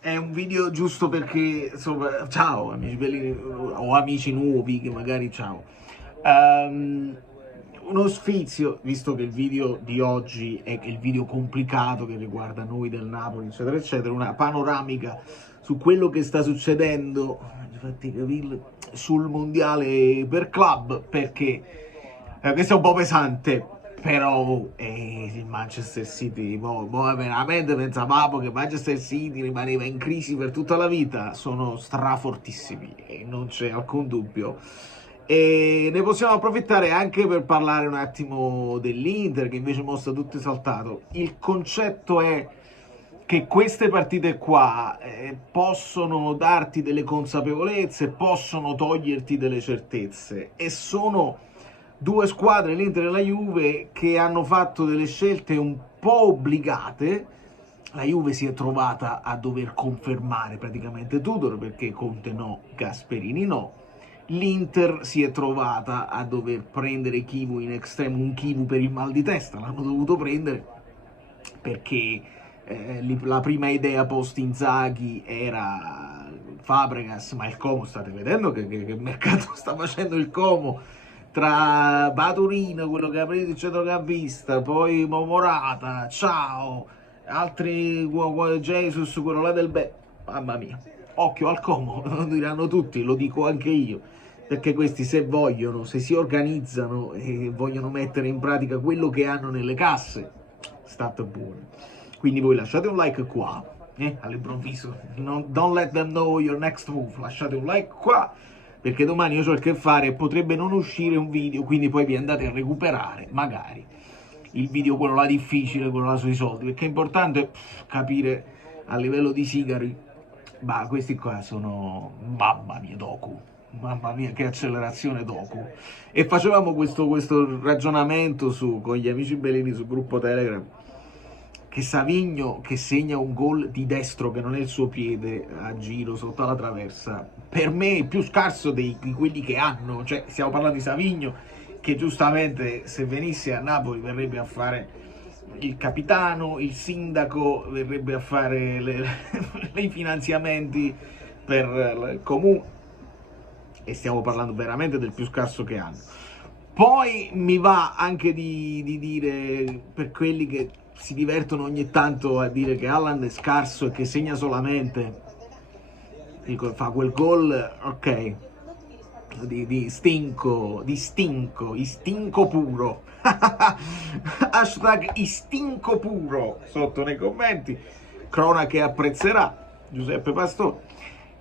è un video giusto perché, insomma, ciao amici belli o amici nuovi che magari ciao. Ehm, Uno sfizio, visto che il video di oggi è il video complicato che riguarda noi del Napoli, eccetera, eccetera, una panoramica su quello che sta succedendo, infatti capirlo, sul mondiale per club, perché questo è un po' pesante, però il Manchester City, veramente pensavamo che Manchester City rimaneva in crisi per tutta la vita, sono strafortissimi e non c'è alcun dubbio. E ne possiamo approfittare anche per parlare un attimo dell'Inter, che invece mostra tutto esaltato. Il concetto è che queste partite qua possono darti delle consapevolezze, possono toglierti delle certezze, e sono due squadre, l'Inter e la Juve, che hanno fatto delle scelte un po' obbligate. La Juve si è trovata a dover confermare praticamente Tudor, perché Conte no, Gasperini no. L'Inter si è trovata a dover prendere Chivu in extremo, un Chivu per il mal di testa, l'hanno dovuto prendere perché la prima idea post Inzaghi era Fabregas, ma il Como, state vedendo che mercato sta facendo il Como, tra Baturino, quello che ha preso il centrocampista, poi Morata, ciao, altri Jesus, quello là del mamma mia, occhio al Como, lo diranno tutti, lo dico anche io, perché questi, se vogliono, se si organizzano e vogliono mettere in pratica quello che hanno nelle casse, state buoni. Quindi voi lasciate un like qua, all'improvviso, don't let them know your next move, lasciate un like qua, perché domani io ho il che fare e potrebbe non uscire un video, quindi poi vi andate a recuperare, magari, il video quello là difficile, quello là sui soldi, perché è importante capire a livello di sigari, ma questi qua sono, mamma mia, docu. Mamma mia, che accelerazione docu. E facevamo questo ragionamento con gli amici bellini sul gruppo Telegram, che Savigno, che segna un gol di destro che non è il suo piede a giro sotto la traversa, per me è più scarso di quelli che hanno. Cioè, stiamo parlando di Savigno, che giustamente se venisse a Napoli verrebbe a fare il capitano, il sindaco, verrebbe a fare i finanziamenti per il comune, e stiamo parlando veramente del più scarso che hanno. Poi mi va anche di dire, per quelli che si divertono ogni tanto a dire che Haaland è scarso e che segna solamente, dico, fa quel gol, ok, istinco puro. Hashtag istinco puro sotto nei commenti, cronache apprezzerà Giuseppe Pastore.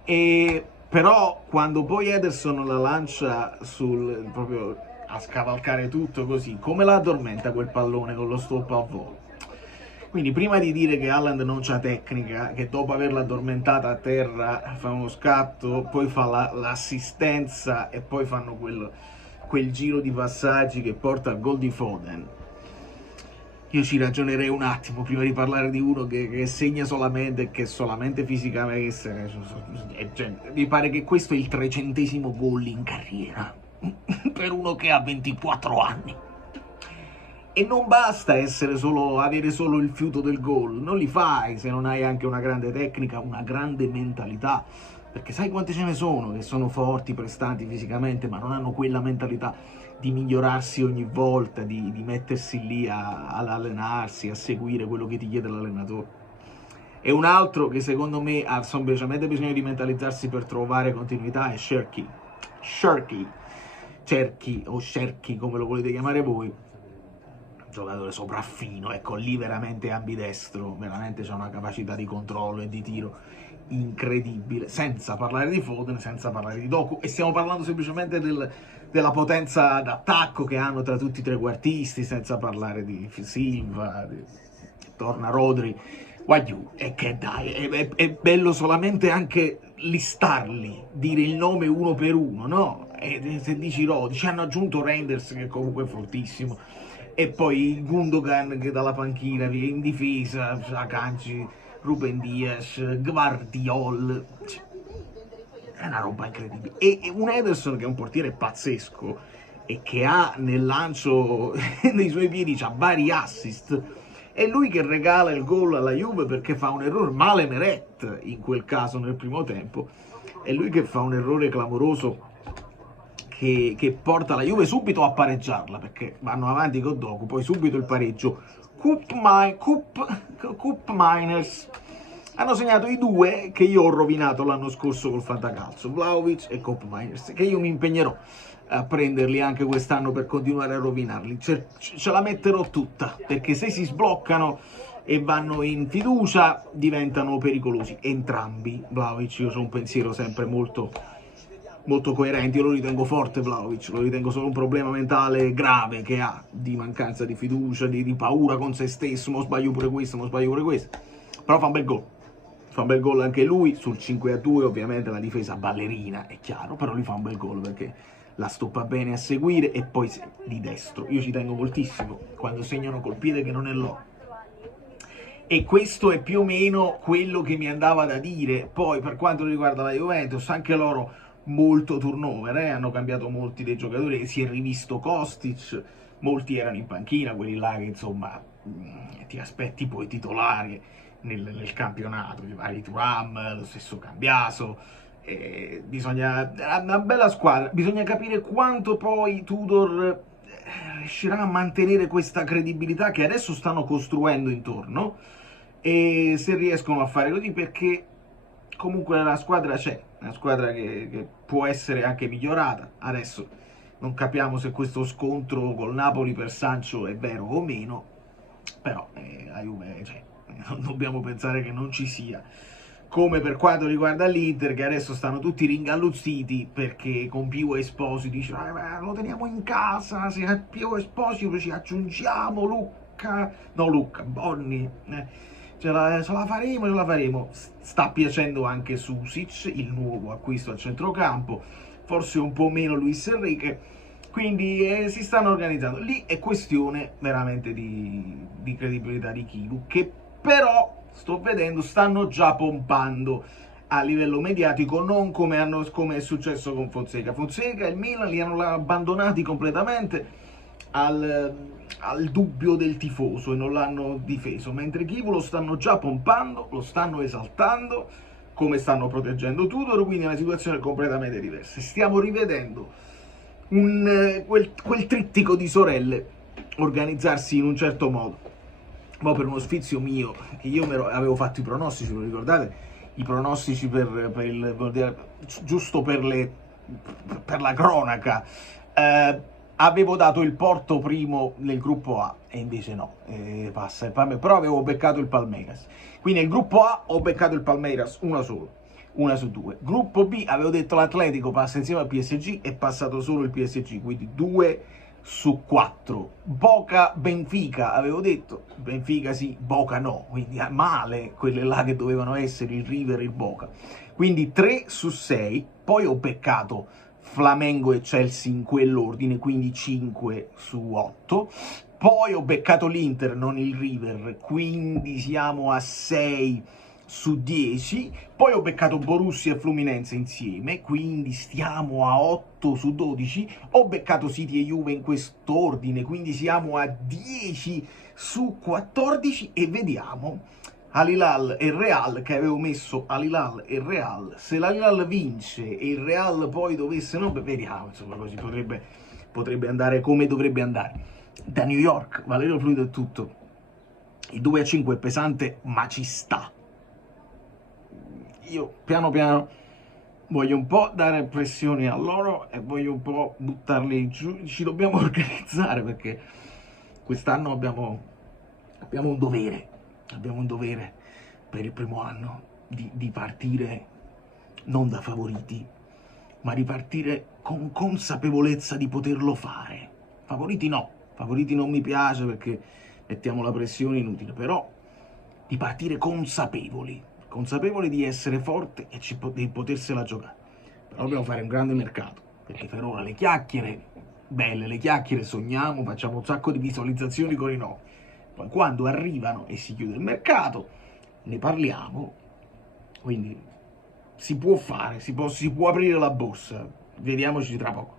E però quando poi Ederson la lancia proprio a scavalcare tutto così, come la addormenta quel pallone con lo stop a volo. Quindi prima di dire che Haaland non c'ha tecnica, che dopo averla addormentata a terra fa uno scatto, poi fa l'assistenza e poi fanno quel giro di passaggi che porta al gol di Foden, io ci ragionerei un attimo prima di parlare di uno che segna solamente, che solamente fisicamente, mi pare che questo è il 300° gol in carriera per uno che ha 24 anni. E non basta avere solo il fiuto del gol, non li fai se non hai anche una grande tecnica, una grande mentalità, perché sai quante ce ne sono che sono forti, prestanti fisicamente, ma non hanno quella mentalità di migliorarsi ogni volta, di mettersi lì ad allenarsi, a seguire quello che ti chiede l'allenatore. E un altro che secondo me ha semplicemente bisogno di mentalizzarsi per trovare continuità è Cherki o Sherky, come lo volete chiamare voi, giocatore sopraffino, ecco, lì veramente ambidestro, veramente c'ha una capacità di controllo e di tiro incredibile, senza parlare di Foden, senza parlare di Doku, e stiamo parlando semplicemente della potenza d'attacco che hanno tra tutti i trequartisti, senza parlare di Silva, torna Rodri, Guagliù, e che dai, è bello solamente anche listarli, dire il nome uno per uno, no? E se dici Rodri, ci hanno aggiunto Reinders, che comunque è fortissimo, e poi Gundogan che dalla panchina via in difesa, Akanji, Ruben Dias, Gvardiol, è una roba incredibile. E un Ederson che è un portiere pazzesco e che ha nel lancio dei suoi piedi c'ha vari assist, è lui che regala il gol alla Juve perché fa un errore, Male Meret in quel caso nel primo tempo, è lui che fa un errore clamoroso che porta la Juve subito a pareggiarla, perché vanno avanti con Doku, poi subito il pareggio. Cup Miners hanno segnato i due che io ho rovinato l'anno scorso col Fantacalcio, Vlahovic e Cup Miners, che io mi impegnerò a prenderli anche quest'anno per continuare a rovinarli. Ce la metterò tutta, perché se si sbloccano e vanno in fiducia diventano pericolosi entrambi. Vlahovic, io ho un pensiero sempre molto coerente, io lo ritengo forte Vlahovic, lo ritengo solo un problema mentale grave che ha, di mancanza di fiducia, di paura con se stesso, mo sbaglio pure questo, però fa un bel gol anche lui, sul 5-2 ovviamente la difesa ballerina, è chiaro, però lui fa un bel gol perché la stoppa bene a seguire e poi di destro, io ci tengo moltissimo quando segnano col piede che non è loro. E questo è più o meno quello che mi andava da dire. Poi per quanto riguarda la Juventus, anche loro molto turnover, hanno cambiato molti dei giocatori, si è rivisto Kostic, molti erano in panchina, quelli là che insomma ti aspetti poi titolari nel campionato, i vari Thuram, lo stesso Cambiaso, è una bella squadra, bisogna capire quanto poi Tudor riuscirà a mantenere questa credibilità che adesso stanno costruendo intorno, e se riescono a fare così, perché comunque la squadra c'è, una squadra che può essere anche migliorata. Adesso non capiamo se questo scontro col Napoli per Sancho è vero o meno, però la Juve c'è, non dobbiamo pensare che non ci sia. Come per quanto riguarda l'Inter, che adesso stanno tutti ringalluzziti perché con Pio Esposito dice lo teniamo in casa, se a Pio Esposito ci aggiungiamo Bonni, ce la faremo. Sta piacendo anche Susic, il nuovo acquisto al centrocampo, forse un po' meno Luis Enrique, quindi si stanno organizzando. Lì è questione veramente di credibilità di Chivu, che però sto vedendo stanno già pompando a livello mediatico, non come è successo con Fonseca. Fonseca e il Milan li hanno abbandonati completamente al dubbio del tifoso e non l'hanno difeso, mentre Chivu lo stanno già pompando, lo stanno esaltando, come stanno proteggendo Tudor, quindi è una situazione completamente diversa. Stiamo rivedendo quel trittico di sorelle organizzarsi in un certo modo. Ma per uno sfizio mio, che io avevo fatto i pronostici, lo ricordate? I pronostici per il giusto per la cronaca, avevo dato il Porto primo nel gruppo A e invece no, passa il Palmeiras, però avevo beccato il Palmeiras. Quindi nel gruppo A ho beccato il Palmeiras una su due. Gruppo B avevo detto l'Atletico passa insieme al PSG, è passato solo il PSG, quindi 2 su 4. Boca Benfica avevo detto, Benfica sì, Boca no, quindi male quelle là che dovevano essere il River e il Boca, quindi 3 su 6. Poi ho beccato Flamengo e Chelsea in quell'ordine, quindi 5 su 8. Poi ho beccato l'Inter, non il River, quindi siamo a 6 su 10. Poi ho beccato Borussia e Fluminense insieme, quindi stiamo a 8 su 12. Ho beccato City e Juve in quest'ordine, quindi siamo a 10 su 14. E vediamo Al-Hilal e Real, che avevo messo Al-Hilal e Real. Se l'Al-Hilal vince e il Real poi dovesse no, vediamo, insomma, così potrebbe andare come dovrebbe andare. Da New York, Valerio Fluido è tutto. Il 2-5 è pesante, ma ci sta. Io piano piano voglio un po' dare pressione a loro e voglio un po' buttarli giù. Ci dobbiamo organizzare perché quest'anno abbiamo un dovere per il primo anno di partire non da favoriti, ma di partire con consapevolezza di poterlo fare. Favoriti non mi piace perché mettiamo la pressione inutile, però di partire consapevoli di essere forte e di potersela giocare. Però dobbiamo fare un grande mercato, perché per ora le chiacchiere, belle le chiacchiere, sogniamo, facciamo un sacco di visualizzazioni con i no. Poi quando arrivano e si chiude il mercato, ne parliamo, quindi si può fare, si può aprire la borsa. Vediamoci tra poco.